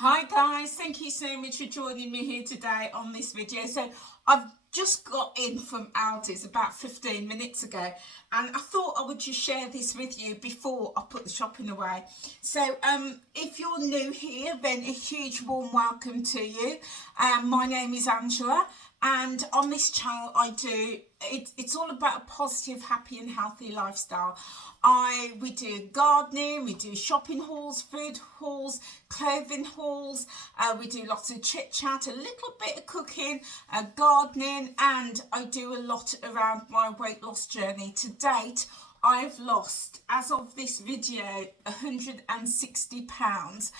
Hi guys, thank you so much for joining me here today on this video. So I've just got in from Aldi's about 15 minutes ago, and I thought I would just share this with you before I put the shopping away. So if you're new here, then a huge warm welcome to you. My name is Angela, and on this channel it's all about a positive, happy and healthy lifestyle. We do gardening, we do shopping hauls, food hauls, clothing hauls, we do lots of chit chat, a little bit of cooking, gardening, and I do a lot around my weight loss journey. To date, I've lost, as of this video, 160 pounds.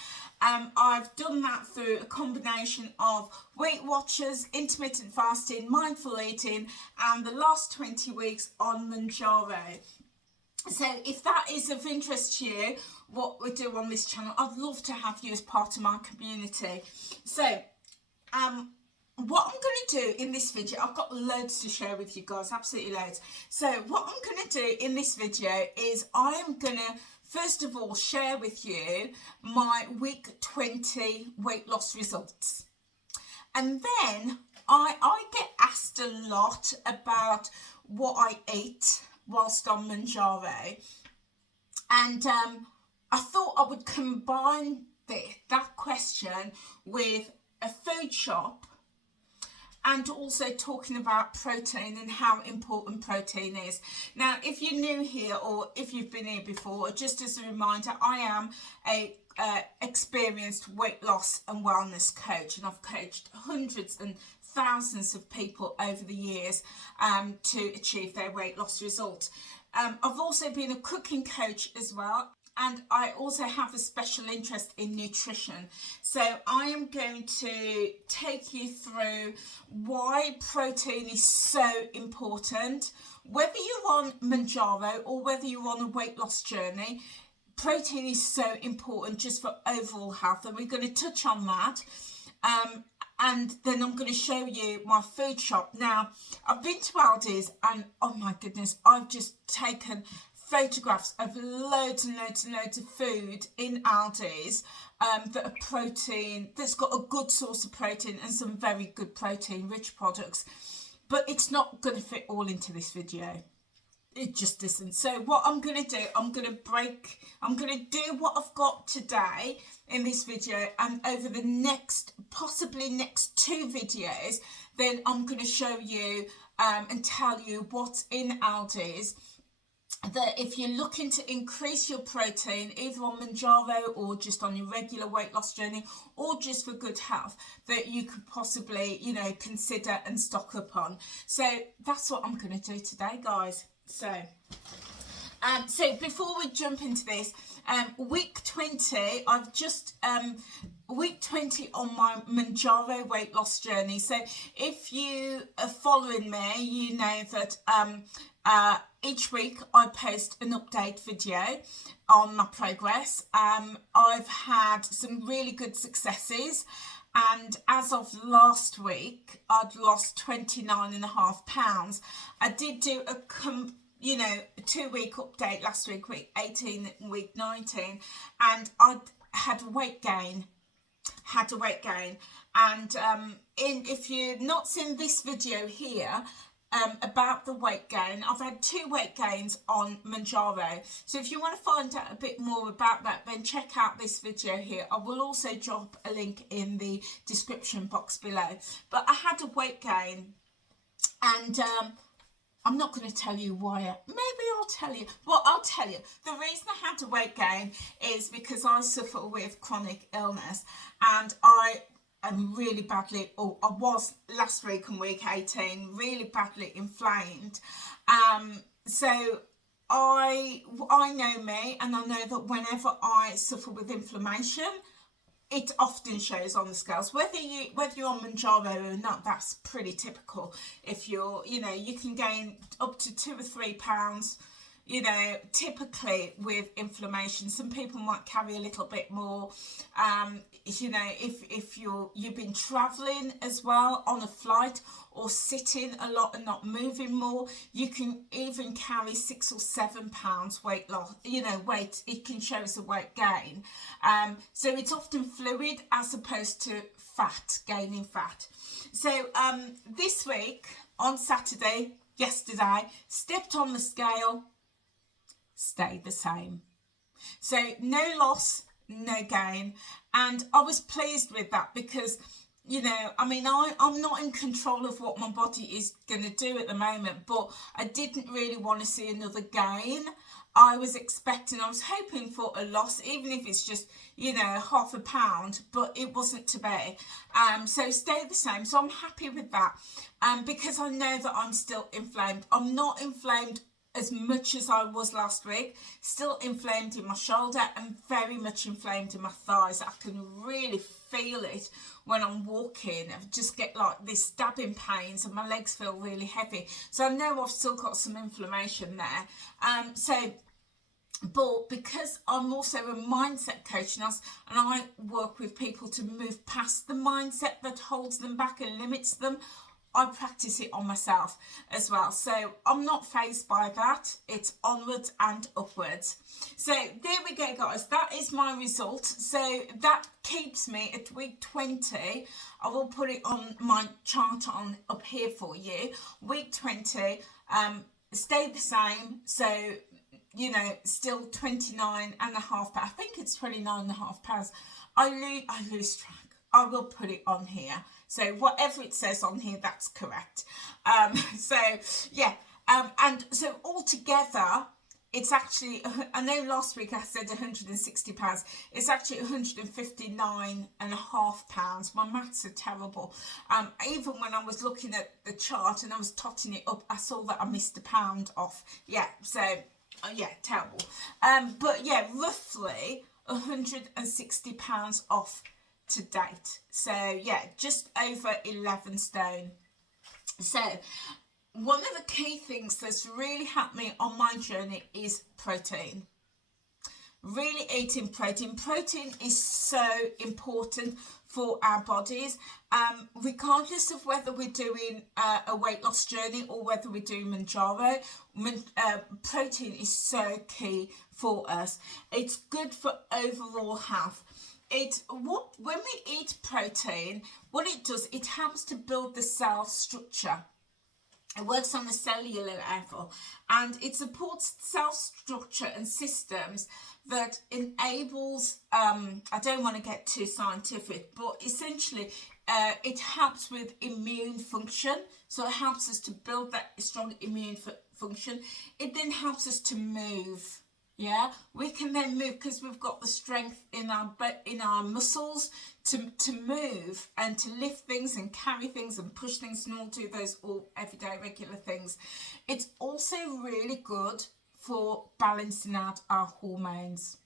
I've done that through a combination of Weight Watchers, intermittent fasting, mindful eating, and the last 20 weeks on Mounjaro. So if that is of interest to you, what we do on this channel, I'd love to have you as part of my community. So what I'm going to do in this video, I've got loads to share with you guys, absolutely loads. So what I'm going to do in this video is I am going to first of all share with you my week 20 weight loss results. And then I get asked a lot about what I eat whilst on Mounjaro, and I thought I would combine that question with a food shop and also talking about protein and how important protein is. Now, if you're new here or if you've been here before, just as a reminder, I am a experienced weight loss and wellness coach, and I've coached hundreds and thousands of people over the years to achieve their weight loss result. I've also been a cooking coach as well, and I also have a special interest in nutrition. So I am going to take you through why protein is so important. Whether you're on Mounjaro or whether you're on a weight loss journey, protein is so important just for overall health, and we're going to touch on that. And then I'm going to show you my food shop. Now, I've been to Aldi's, and oh my goodness, I've just taken photographs of loads and loads and loads of food in Aldi's that are protein, that's got a good source of protein and some very good protein rich products. But it's not going to fit all into this video. It just isn't. So what I'm going to do, I'm going to do what I've got today in this video, and over the possibly next two videos, then I'm going to show you and tell you what's in Aldi's, that if you're looking to increase your protein, either on Mounjaro or just on your regular weight loss journey, or just for good health, that you could possibly, consider and stock up on. So that's what I'm going to do today, guys. So before we jump into this, week 20, I've just week 20 on my Mounjaro weight loss journey. So if you are following me, you know that each week I post an update video on my progress. I've had some really good successes, and as of last week, I'd lost 29.5 pounds. I did do a 2-week update last week, week 18 and week 19, and I had a weight gain. And if you've not seen this video here about the weight gain, I've had 2 weight gains on Mounjaro. So if you want to find out a bit more about that, then check out this video here. I will also drop a link in the description box below. But I had a weight gain, and I'm not going to tell you why. Maybe I'll tell you. Well, I'll tell you. The reason I had a weight gain is because I suffer with chronic illness, and I am really badly, or I was last week on week 18, really badly inflamed. So I know me, and I know that whenever I suffer with inflammation, it often shows on the scales. Whether you're on Mounjaro or not, that's pretty typical. If you're, you can gain up to 2 or 3 pounds, you know, typically with inflammation, some people might carry a little bit more. You know, if you've been traveling as well on a flight, or sitting a lot and not moving more, you can even carry 6 or 7 pounds weight loss, you know, weight. It can show as a weight gain. So it's often fluid as opposed to fat, gaining fat. So this week on Saturday, yesterday, stepped on the scale, stayed the same. So no loss, no gain. And I was pleased with that because, you know, I mean, I'm not in control of what my body is going to do at the moment, but I didn't really want to see another gain. I was hoping for a loss, even if it's just, you know, half a pound, but it wasn't to be. So stay the same. So I'm happy with that, because I know that I'm still inflamed. I'm not inflamed as much as I was last week, still inflamed in my shoulder and very much inflamed in my thighs. I can really feel it when I'm walking. I just get like these stabbing pains and my legs feel really heavy. So I know I've still got some inflammation there. But because I'm also a mindset coach and I work with people to move past the mindset that holds them back and limits them, I practice it on myself as well. So I'm not fazed by that. It's onwards and upwards. So there we go, guys. That is my result. So that keeps me at week 20. I will put it on my chart on up here for you. Week 20, stayed the same. So, you know, still 29 and a half. I think it's 29 and a half pounds. I lose track. I will put it on here. So whatever it says on here, that's correct. So yeah, and so altogether, it's actually, I know last week I said £160. It's actually £159 and a half pounds. My maths are terrible. Even when I was looking at the chart and I was totting it up, I saw that I missed a pound off. Yeah, so yeah, terrible. But yeah, roughly £160 off to date. So yeah, just over 11 stone. So one of the key things that's really helped me on my journey is protein. Really eating protein. Protein is so important for our bodies, regardless of whether we're doing a weight loss journey or whether we're doing Mounjaro. Protein is so key for us. It's good for overall health. When we eat protein, what it does, it helps to build the cell structure. It works on the cellular level and it supports cell structure and systems that enables, I don't want to get too scientific, but essentially it helps with immune function. So it helps us to build that strong immune function. It then helps us to move. Yeah, we can then move because we've got the strength in our muscles to move and to lift things and carry things and push things and all do those all everyday regular things. It's also really good for balancing out our hormones.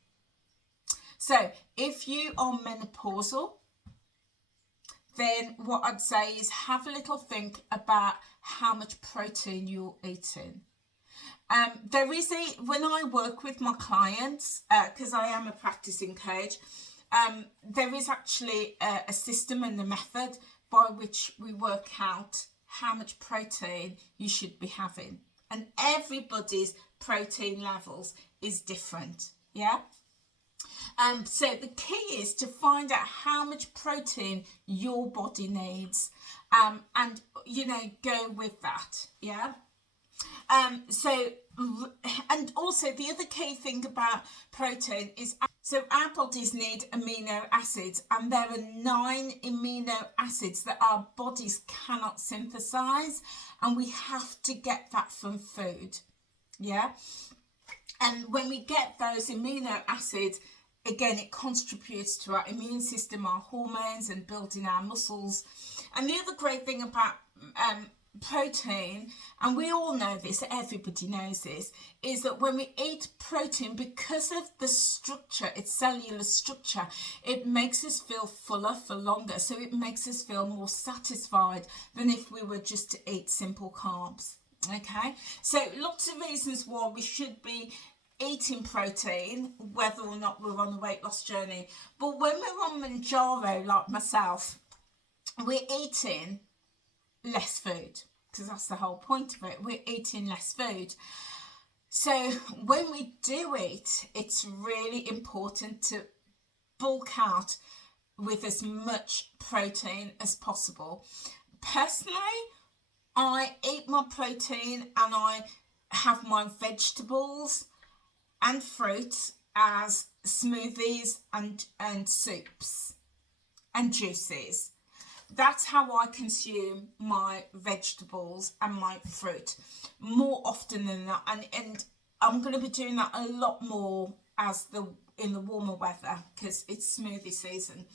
So if you are menopausal, then what I'd say is have a little think about how much protein you're eating. When I work with my clients, because I am a practicing coach, there is actually a system and a method by which we work out how much protein you should be having. And everybody's protein levels is different, yeah? So the key is to find out how much protein your body needs, and, you know, go with that, yeah? And also the other key thing about protein is, so our bodies need amino acids, and there are 9 amino acids that our bodies cannot synthesize, and we have to get that from food, yeah? And when we get those amino acids, again, it contributes to our immune system, our hormones, and building our muscles. And the other great thing about protein, and we all know this, everybody knows this, is that when we eat protein, because of the structure, its cellular structure, it makes us feel fuller for longer. So it makes us feel more satisfied than if we were just to eat simple carbs. Okay, so lots of reasons why we should be eating protein, whether or not we're on a weight loss journey. But when we're on Mounjaro, like myself, we're eating less food, because that's the whole point of it. We're eating less food. So when we do it, it's really important to bulk out with as much protein as possible. Personally, I eat my protein and I have my vegetables and fruits as smoothies and soups and juices. That's how I consume my vegetables and my fruit more often than that. And I'm going to be doing that a lot more in the warmer weather, because it's smoothie season.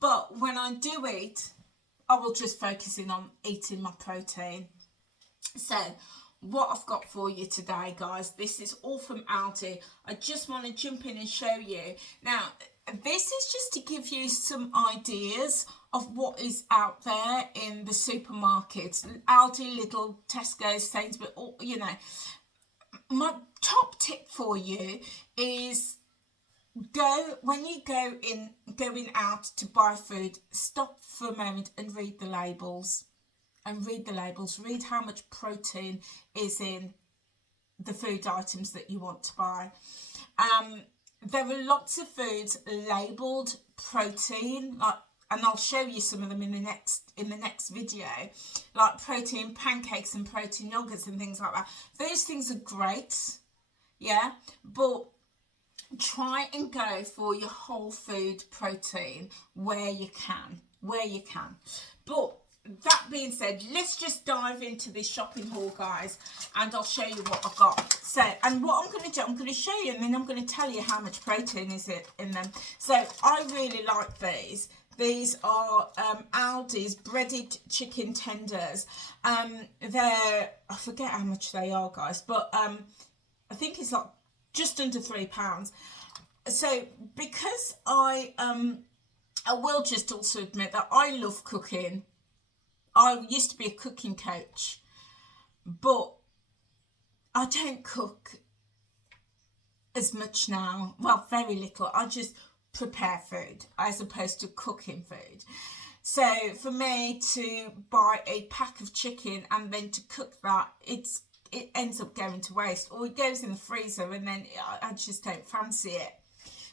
But when I do eat, I will just focus in on eating my protein. So what I've got for you today, guys, this is all from Aldi. I just want to jump in and show you. Now, this is just to give you some ideas of what is out there in the supermarkets. Aldi, Lidl, Tesco, Sainsbury's, you know. My top tip for you is when you going out to buy food, stop for a moment and read the labels. Read how much protein is in the food items that you want to buy. There are lots of foods labelled protein, and I'll show you some of them in the next video, like protein pancakes and protein yogurts and things like that. Those things are great, yeah, but try and go for your whole food protein where you can. But that being said, let's just dive into this shopping haul, guys, and I'll show you what I've got. So, and what I'm going to do, I'm going to show you, and then I'm going to tell you how much protein is in them. So I really like these. These are Aldi's breaded chicken tenders. They're, I forget how much they are, guys, but I think it's like just under £3. So because I will just also admit that I love cooking. I used to be a cooking coach, but I don't cook as much now. Well, very little. I just prepare food as opposed to cooking food. So for me to buy a pack of chicken and then to cook that, it ends up going to waste, or it goes in the freezer and then I just don't fancy it.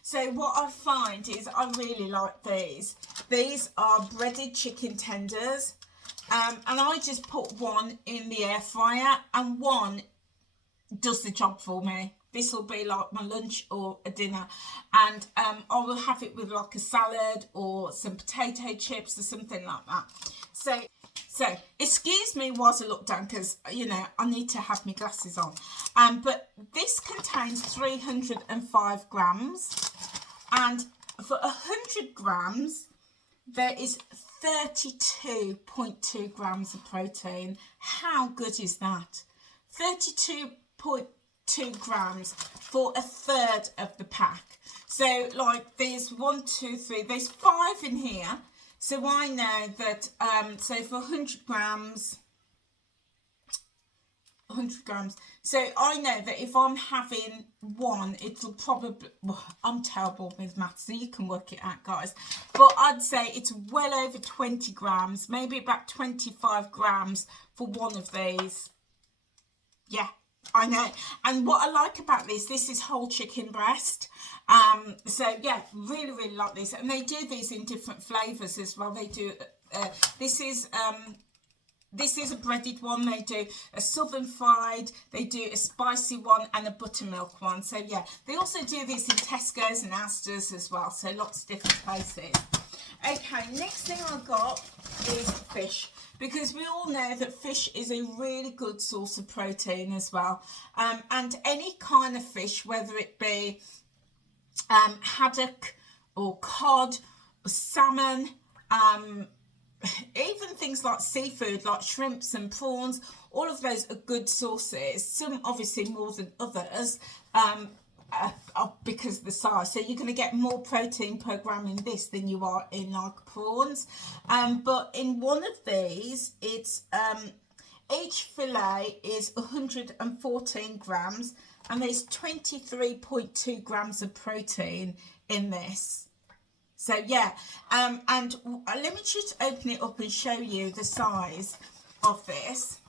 So what I find is I really like these. These are breaded chicken tenders. And I just put one in the air fryer and one does the job for me. This will be like my lunch or a dinner, and I will have it with like a salad or some potato chips or something like that. So excuse me whilst I look down, because you know I need to have my glasses on. But this contains 305 grams, and for 100 grams there is 32.2 grams of protein. How good is that? 32.2 grams for a third of the pack. So like there's 1, 2, 3, there's 5 in here. So I know that, so for 100 grams, so I know that if I'm having one, it'll probably, well, I'm terrible with maths, so you can work it out, guys, but I'd say it's well over 20 grams, maybe about 25 grams for one of these. Yeah, I know. And what I like about this is whole chicken breast. So yeah, really like this, and they do these in different flavors as well. They do this is a breaded one, they do a southern fried, they do a spicy one and a buttermilk one. So yeah, they also do these in Tesco's and Asda's as well, so lots of different places. Okay, next thing I got is fish, because we all know that fish is a really good source of protein as well. And any kind of fish, whether it be haddock or cod or salmon, even things like seafood, like shrimps and prawns, all of those are good sources. Some obviously more than others, because of the size. So you're going to get more protein per gram in this than you are in like prawns. But in one of these, it's each fillet is 114 grams, and there's 23.2 grams of protein in this. So yeah, and let me just open it up and show you the size of this.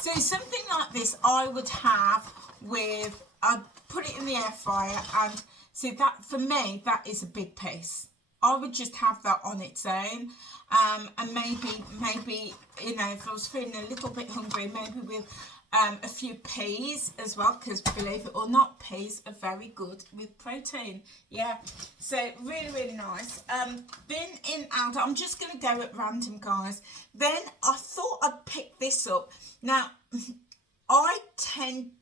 So something like this I would have with, I'd put it in the air fryer, and so that, for me, that is a big piece. I would just have that on its own, and maybe, you know, if I was feeling a little bit hungry, maybe with a few peas as well, because believe it or not, peas are very good with protein. Yeah, so really nice. Then in Aldi, I'm just going to go at random, guys. Then I thought I'd pick this up. Now,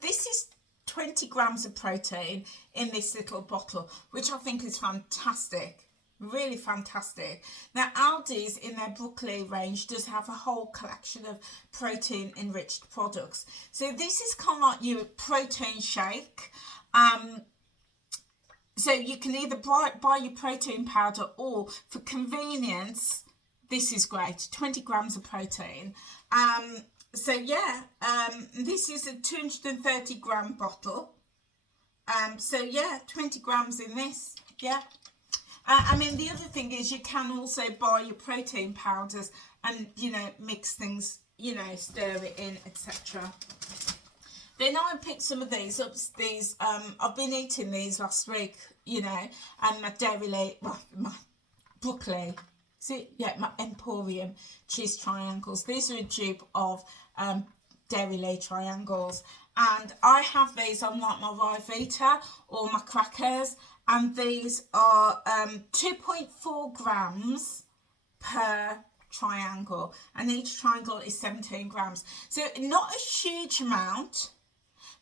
this is 20 grams of protein in this little bottle, which I think is fantastic. Really fantastic. Now, Aldi's in their broccoli range does have a whole collection of protein enriched products. So this is kind of like your protein shake. So you can either buy your protein powder, or for convenience, this is great. 20 grams of protein. So yeah, this is a 230 gram bottle. So yeah, 20 grams in this. Yeah. I mean, the other thing is you can also buy your protein powders and, you know, mix things, you know, stir it in, etc. Then I picked some of these up. These, I've been eating these last week, you know, and my my broccoli, see, yeah, my Emporium cheese triangles. These are a dupe of dairy lay triangles, and I have these on like my Rivita or my crackers, and these are 2.4 grams per triangle, and each triangle is 17 grams. So not a huge amount,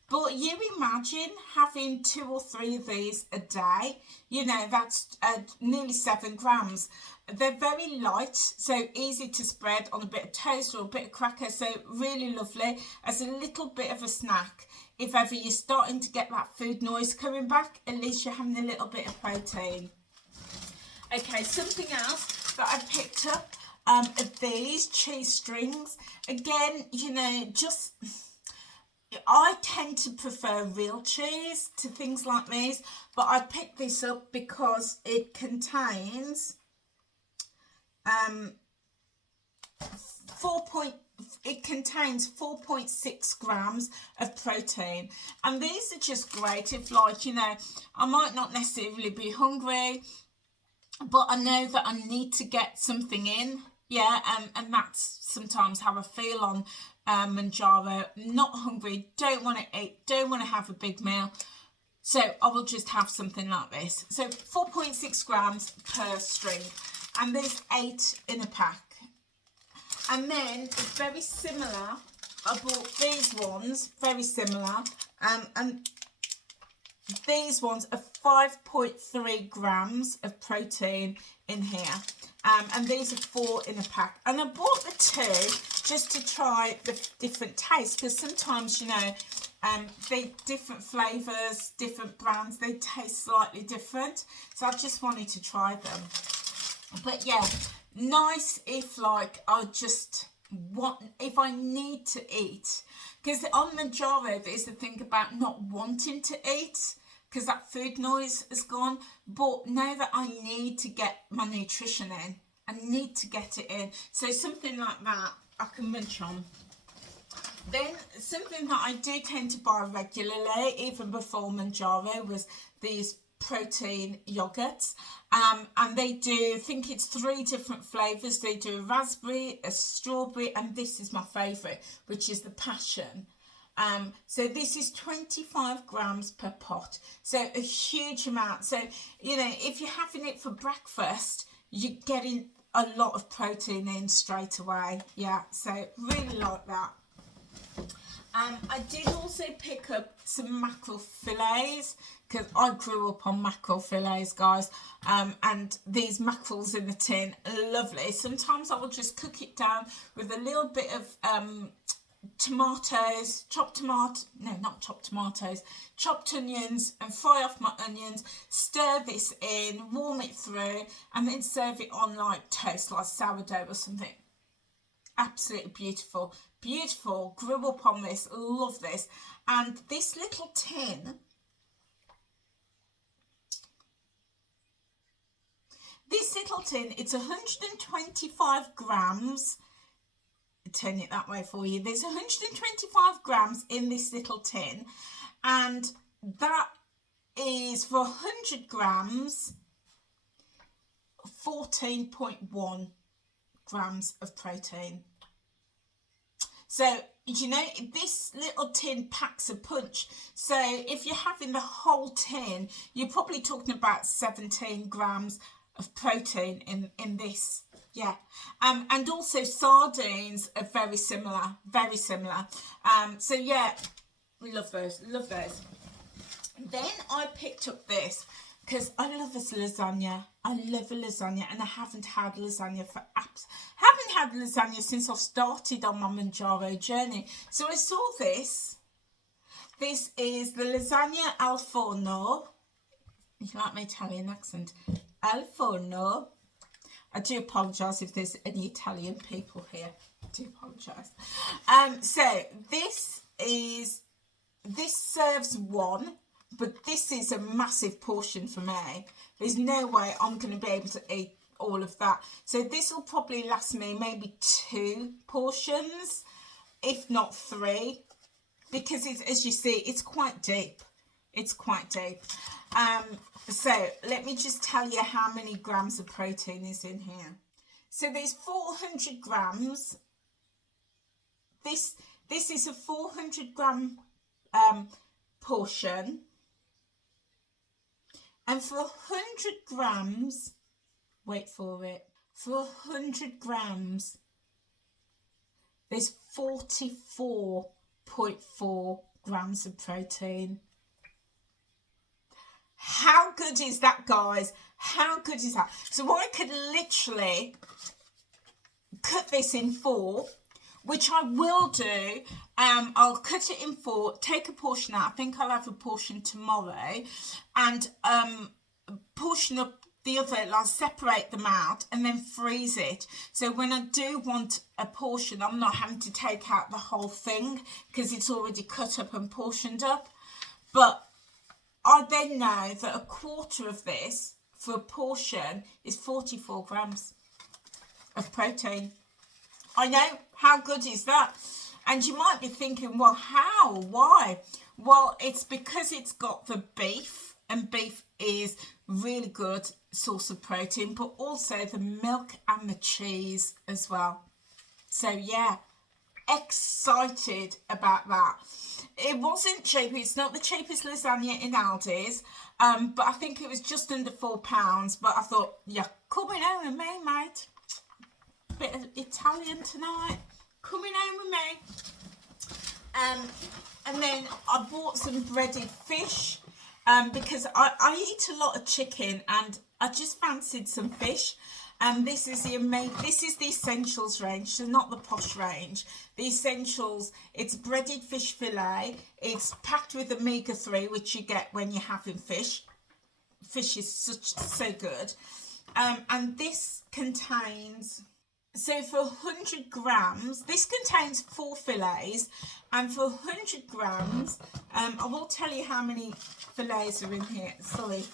but you imagine having 2 or 3 of these a day, you know, that's nearly 7 grams. They're very light, so easy to spread on a bit of toast or a bit of cracker, so really lovely as a little bit of a snack. If ever you're starting to get that food noise coming back, at least you're having a little bit of protein. Okay, something else that I picked up are these cheese strings. Again, you know, just, I tend to prefer real cheese to things like these, but I picked this up because it contains 4.6 grams of protein, and these are just great if, like, you know, I might not necessarily be hungry, but I know that I need to get something in. Yeah, and that's sometimes how I feel on Mounjaro. Not hungry, don't want to eat, don't want to have a big meal, so I will just have something like this. So 4.6 grams per string, and there's 8 in a pack. And then it's very similar, I bought these ones, very similar, and these ones are 5.3 grams of protein in here, and these are 4 in a pack. And I bought the 2 just to try the different tastes, because sometimes, you know, they different flavours, different brands, they taste slightly different, so I just wanted to try them. But yeah, nice if, like, I just want, if I need to eat, because on Mounjaro there's the thing about not wanting to eat because that food noise is gone, but now that I need to get my nutrition in, I need to get it in, so something like that I can munch on. Then something that I do tend to buy regularly, even before Mounjaro, was these protein yogurts, and they do, I think it's 3 different flavors. They do a raspberry, a strawberry, and this is my favorite, which is the passion. So this is 25 grams per pot, so a huge amount. So, you know, if you're having it for breakfast, you're getting a lot of protein in straight away. Yeah, so really like that. I did also pick up some mackerel fillets, because I grew up on mackerel fillets, guys, and these mackerels in the tin are lovely. Sometimes I will just cook it down with a little bit of tomatoes, chopped onions, and fry off my onions, stir this in, warm it through, and then serve it on like toast, like sourdough or something. Absolutely beautiful. Beautiful. Grew up on this. Love this. And this little tin, it's 125 grams. Turn it that way for you. There's 125 grams in this little tin, and that is for 100 grams 14.1 grams of protein. So, you know, this little tin packs a punch. So if you're having the whole tin, you're probably talking about 17 grams of protein in this. Yeah. And also sardines are very similar. So yeah, love those. Then I picked up this because I love this lasagna. I love a lasagna, and I haven't had lasagna since I've started on my Mounjaro journey. So I saw this. This is the lasagna al forno. You like my Italian accent? Al forno. I do apologise if there's any Italian people here. I do apologise. So this serves one, but this is a massive portion for me. There's no way I'm going to be able to eat all of that. So this will probably last me maybe 2 portions, if not 3, because it's, as you see, it's quite deep. So let me just tell you how many grams of protein is in here. So there's 400 grams. This is a 400 gram portion. And for 100 grams, wait for it, for 100 grams, there's 44.4 grams of protein. How good is that, guys? How good is that? So I could literally cut this in 4, which I will do. I'll cut it in 4, take a portion out. I think I'll have a portion tomorrow, and portion up the other, I'll separate them out and then freeze it. So when I do want a portion, I'm not having to take out the whole thing because it's already cut up and portioned up. But I then know that a quarter of this for a portion is 44 grams of protein. I know, how good is that? And you might be thinking, well, how? Why? Well, it's because it's got the beef, and beef is really good source of protein, but also the milk and the cheese as well. So yeah, excited about that. It wasn't cheap. It's not the cheapest lasagna in Aldi's, but I think it was just under £4. But I thought, yeah, coming home with me, mate. Bit of Italian tonight. Coming home with me. And then I bought some breaded fish because I eat a lot of chicken, and I just fancied some fish. This is the essentials range, so not the posh range. The essentials, it's breaded fish fillet. It's packed with omega-3, which you get when you're having fish. Fish is so good. And this contains, so for 100 grams, this contains 4 fillets. And for 100 grams, I will tell you how many fillets are in here. Sorry.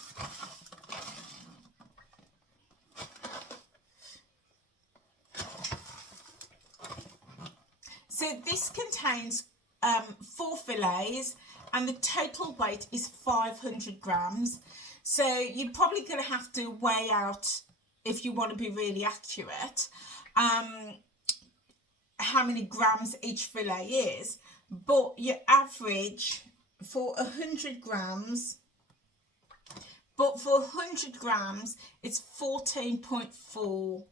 So this contains 4 fillets, and the total weight is 500 grams. So you're probably going to have to weigh out, if you want to be really accurate, how many grams each fillet is. But your average for 100 grams, it's 14.4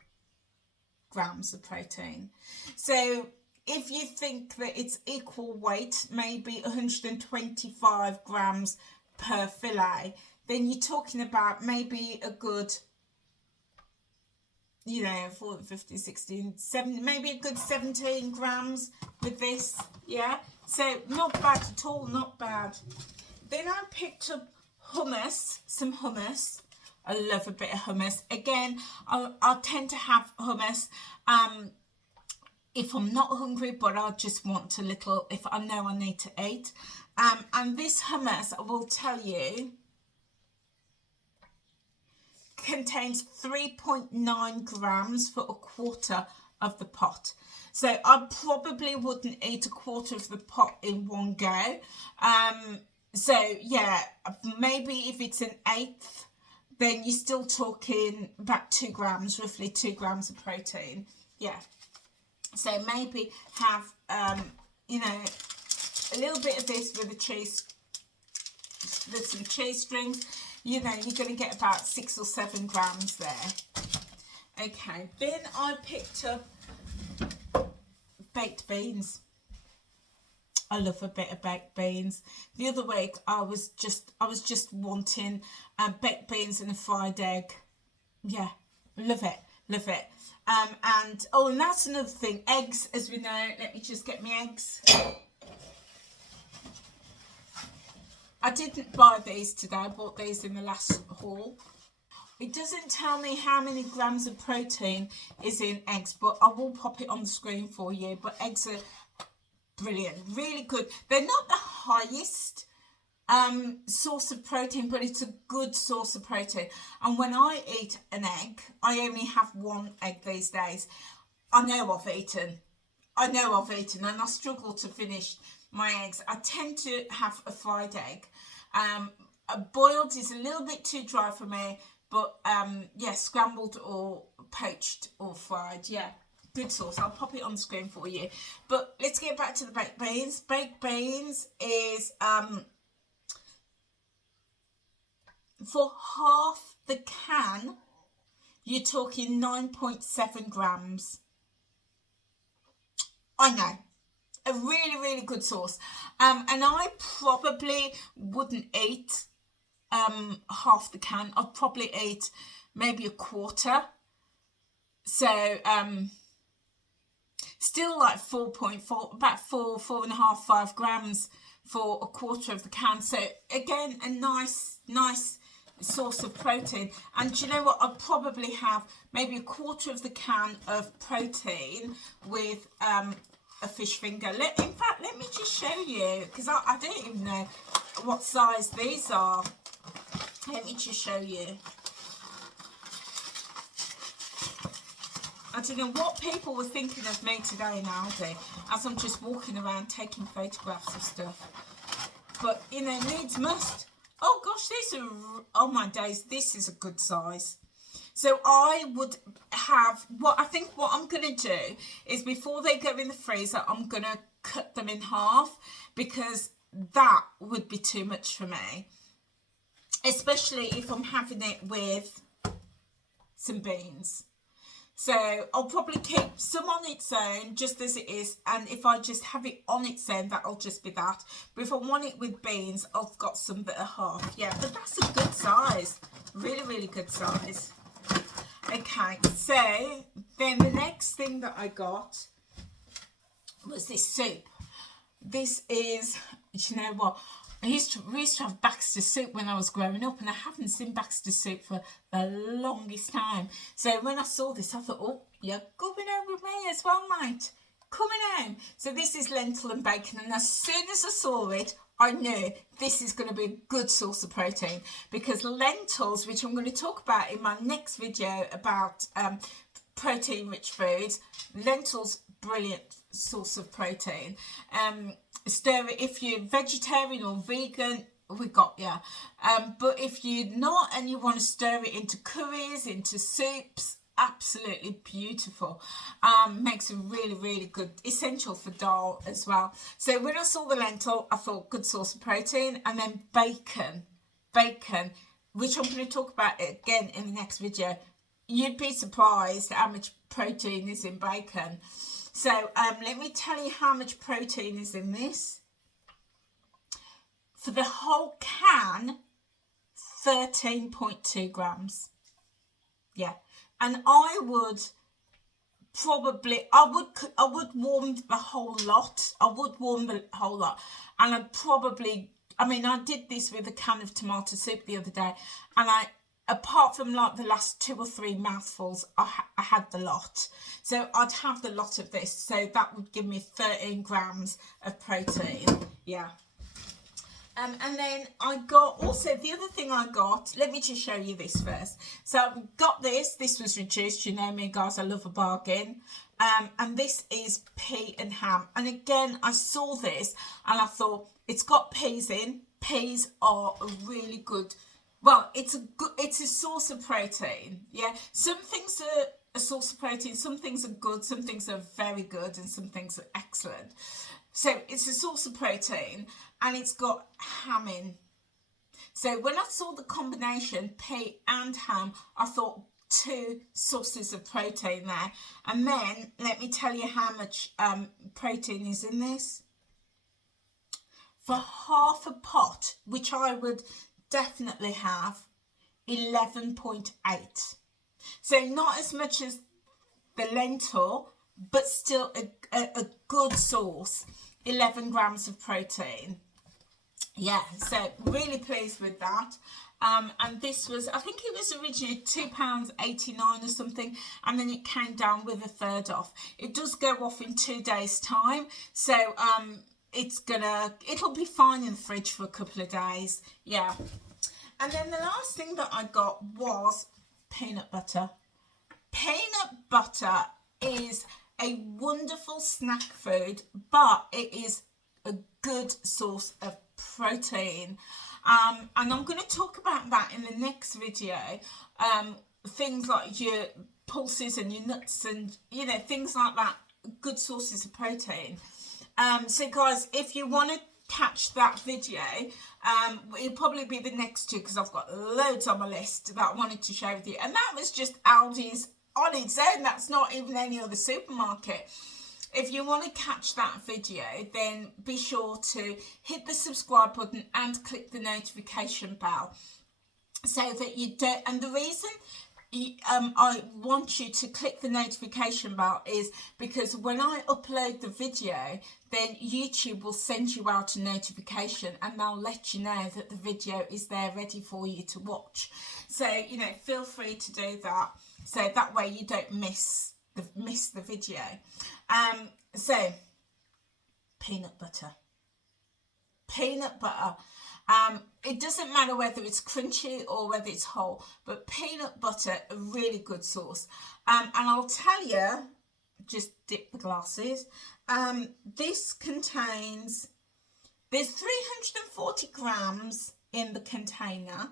grams of protein. So if you think that it's equal weight, maybe 125 grams per fillet, then you're talking about maybe a good, 40, 50, 16, 7, maybe a good 17 grams with this, yeah? So not bad at all, not bad. Then I picked up hummus, some hummus. I love a bit of hummus. Again, I tend to have hummus. if I'm not hungry, but I just want a little, if I know I need to eat. And this hummus, I will tell you, contains 3.9 grams for a quarter of the pot. So I probably wouldn't eat a quarter of the pot in one go. So yeah, maybe if it's an eighth, then you're still talking about 2 grams, roughly 2 grams of protein. Yeah. So maybe have, you know, a little bit of this with the cheese, with some cheese strings. You know, you're going to get about 6 or 7 grams there. Okay, then I picked up baked beans. I love a bit of baked beans. The other week I was just wanting baked beans and a fried egg. Yeah, love it, love it. And that's another thing, eggs, as we know. Let me just get my eggs. I didn't buy these today, I bought these in the last haul. It doesn't tell me how many grams of protein is in eggs, but I will pop it on the screen for you. But eggs are brilliant, really good. They're not the highest source of protein, but it's a good source of protein. And when I eat an egg, I only have one egg these days. I know I've eaten, and I struggle to finish my eggs. I tend to have a fried egg. A boiled is a little bit too dry for me, but yeah, scrambled or poached or fried, yeah, good sauce. I'll pop it on the screen for you. But let's get back to the baked beans. Baked beans is for half the can, you're talking 9.7 grams. I know, a really, really good sauce. And I probably wouldn't eat half the can. I'd probably eat maybe a quarter. So still like 4.4, about 4.5, 5 grams for a quarter of the can. So again, a nice source of protein. And do you know what? I'd probably have maybe a quarter of the can of protein with a fish finger. In fact, let me just show you, because I don't even know what size these are. Let me just show you. I don't know what people were thinking of me today in Aldi, as I'm just walking around taking photographs of stuff. But, you know, needs must. Oh gosh, these are, oh my days, this is a good size. So I would have, what I'm going to do is, before they go in the freezer, I'm going to cut them in half, because that would be too much for me. Especially if I'm having it with some beans. So I'll probably keep some on its own, just as it is. And if I just have it on its own, that'll just be that. But if I want it with beans, I've got some that are half. Yeah, but that's a good size. Really, really good size. Okay, so then the next thing that I got was this soup. This is, you know what? We used to have Baxter soup when I was growing up, and I haven't seen Baxter soup for the longest time. So when I saw this, I thought, oh, you're coming home with me as well, mate. Coming home. So this is lentil and bacon, and as soon as I saw it, I knew this is going to be a good source of protein, because lentils, which I'm going to talk about in my next video about protein-rich foods, lentils, brilliant source of protein. Stir it if you're vegetarian or vegan, we got you. But if you're not and you want to stir it into curries, into soups, absolutely beautiful. Makes a really, really good, essential for dal as well. So when I saw the lentil, I thought good source of protein. And then bacon, which I'm going to talk about again in the next video. You'd be surprised how much protein is in bacon. So let me tell you how much protein is in this. For the whole can, 13.2 grams. Yeah. And I would probably, I would warm the whole lot. And I'd probably, I mean, I did this with a can of tomato soup the other day, and apart from like the last 2 or 3 mouthfuls, I had the lot. So I'd have the lot of this. So that would give me 13 grams of protein. Yeah. And then I got, also the other thing I got, let me just show you this first. So I got this was reduced, you know me guys, I love a bargain. And this is pea and ham. And again, I saw this and I thought, it's got peas in. Peas are a really good, well, it's a source of protein. Yeah, some things are a source of protein, some things are good, some things are very good, and some things are excellent. So it's a source of protein, and it's got ham in. So when I saw the combination pea and ham, I thought 2 sources of protein there. And then let me tell you how much protein is in this. For half a pot, which I would definitely have, 11.8. So not as much as the lentil, but still a good source. 11 grams of protein. Yeah, so really pleased with that. And this was, I think it was originally £2.89 or something, and then it came down with a third off. It does go off in 2 days' time, so it'll be fine in the fridge for a couple of days. Yeah. And then the last thing that I got was peanut butter. Peanut butter is a wonderful snack food, but it is a good source of protein. And I'm going to talk about that in the next video. Things like your pulses and your nuts and, you know, things like that, good sources of protein. So guys, if you want to catch that video, it'll probably be the next 2, because I've got loads on my list that I wanted to share with you. And that was just Aldi's on its own. That's not even any other supermarket. If you want to catch that video, then be sure to hit the subscribe button and click the notification bell, so that you don't, and the reason I want you to click the notification bell is because when I upload the video, then YouTube will send you out a notification and they'll let you know that the video is there ready for you to watch. So, you know, feel free to do that, so that way you don't miss the video. So peanut butter. It doesn't matter whether it's crunchy or whether it's whole, but peanut butter, a really good source. And I'll tell you, just dip the glasses. This contains, there's 340 grams in the container.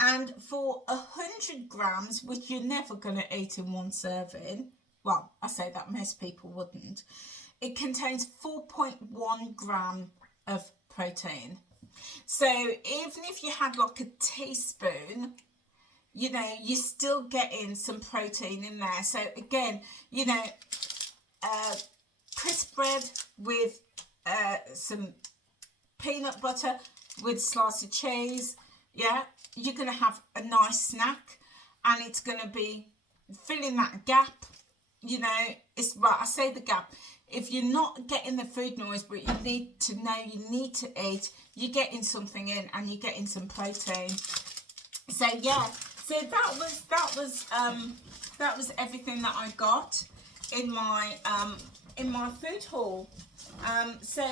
And for 100 grams, which you're never going to eat in one serving, well, I say that most people wouldn't, it contains 4.1 gram of protein. So even if you had like a teaspoon, you know, you're still getting some protein in there. So again, you know, crisp bread with some peanut butter with a slice of cheese, yeah, you're going to have a nice snack, and it's going to be filling that gap. You know, it's right, I say the gap. If you're not getting the food noise, but you need to know you need to eat, you're getting something in, and you're getting some protein. So yeah, so that was everything that I got in my food haul. So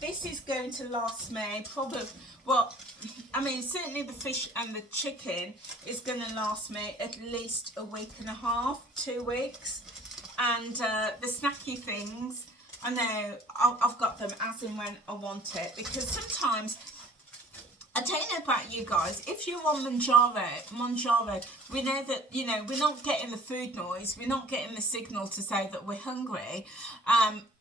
this is going to last me probably, well, I mean, certainly the fish and the chicken is going to last me at least a week and a half, 2 weeks. And the snacky things, I know I've got them as and when I want it, because sometimes, I don't know about you guys, if you're on Mounjaro, we know that, you know, we're not getting the food noise, we're not getting the signal to say that we're hungry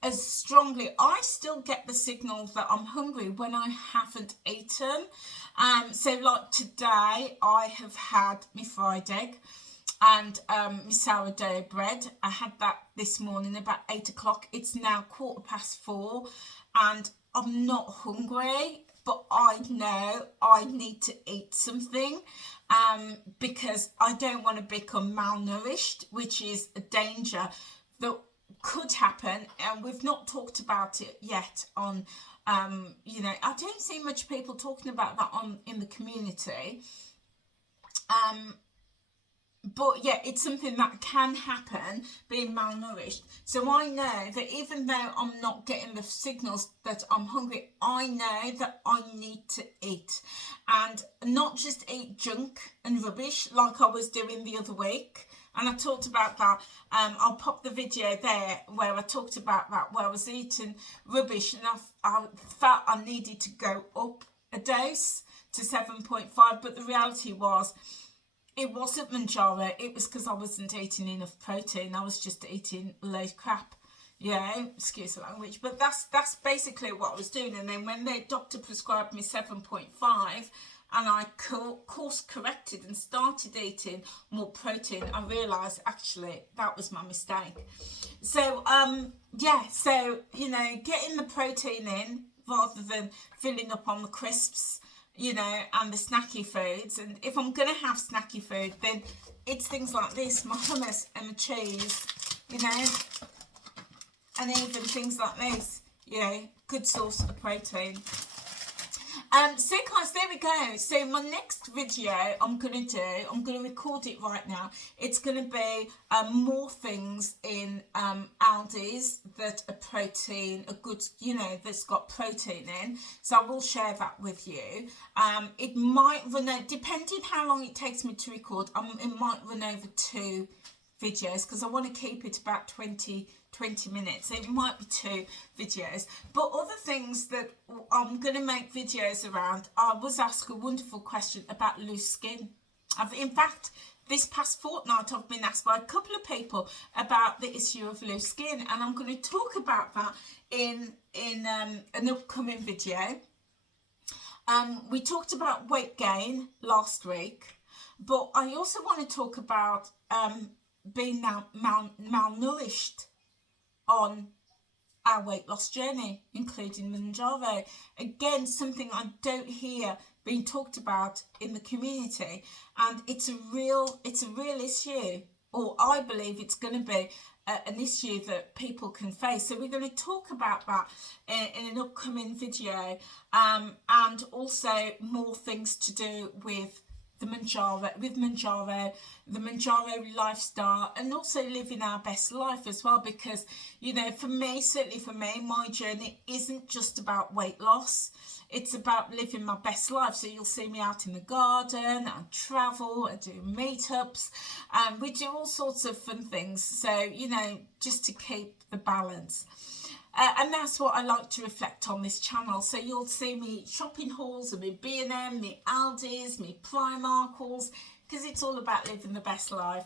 as strongly. I still get the signal that I'm hungry when I haven't eaten. So like today, I have had my fried egg and my sourdough bread. I had that this morning about 8 o'clock. It's now 4:15 and I'm not hungry, but I know I need to eat something because I don't want to become malnourished, which is a danger that could happen. And we've not talked about it yet on, you know, I don't see much people talking about that in the community. But yeah, it's something that can happen being malnourished. So I know that even though I'm not getting the signals that I'm hungry, I know that I need to eat, and not just eat junk and rubbish like I was doing the other week. And I talked about that. I'll pop the video there where I talked about that, where I was eating rubbish, and I felt I needed to go up a dose to 7.5. But the reality was, it wasn't Mounjaro, it was because I wasn't eating enough protein. I was just eating loads of crap. Yeah, excuse the language. But that's basically what I was doing. And then when the doctor prescribed me 7.5 and I course corrected and started eating more protein, I realised actually that was my mistake. So, yeah, so, you know, getting the protein in rather than filling up on the crisps, you know, and the snacky foods. And if I'm going to have snacky food, then it's things like this, my hummus and my cheese, you know, and even things like this, you know, good source of protein. So guys, there we go. So my next video I'm going to record it right now. It's going to be more things in Aldi's that are protein, a good, you know, that's got protein in. So I will share that with you. It might run out, depending how long it takes me to record, it might run over 2 videos because I want to keep it about 20 minutes. It might be 2 videos, but other things that I'm going to make videos around. I was asked a wonderful question about loose skin. In fact, this past fortnight I've been asked by a couple of people about the issue of loose skin, and I'm going to talk about that in an upcoming video. We talked about weight gain last week, but I also want to talk about being malnourished on our weight loss journey, including Mounjaro. Again, something I don't hear being talked about in the community, and it's a real issue, or I believe it's going to be an issue that people can face. So we're going to talk about that in an upcoming video, and also more things to do with the Mounjaro, the Mounjaro lifestyle, and also living our best life as well. Because, you know, for me, certainly for me, my journey isn't just about weight loss. It's about living my best life. So you'll see me out in the garden, I travel, I do meetups, and we do all sorts of fun things. So, you know, just to keep the balance. And that's what I like to reflect on this channel. So you'll see me shopping hauls and me B&M, me Aldi's, me Primark hauls, because it's all about living the best life.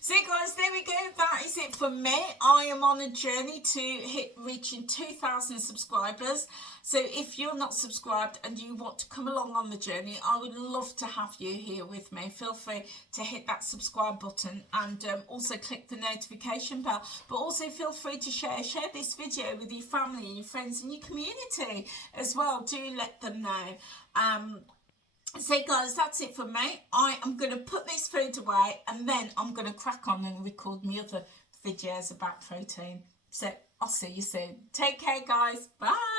So guys, there we go. That is it for me. I am on a journey to reaching 2,000 subscribers. So if you're not subscribed and you want to come along on the journey, I would love to have you here with me. Feel free to hit that subscribe button, and also click the notification bell. But also feel free to share this video with your family and your friends and your community as well. Do let them know. So guys, that's it for me. I am going to put this food away, and then I'm going to crack on and record my other videos about protein. So I'll see you soon. Take care guys. Bye.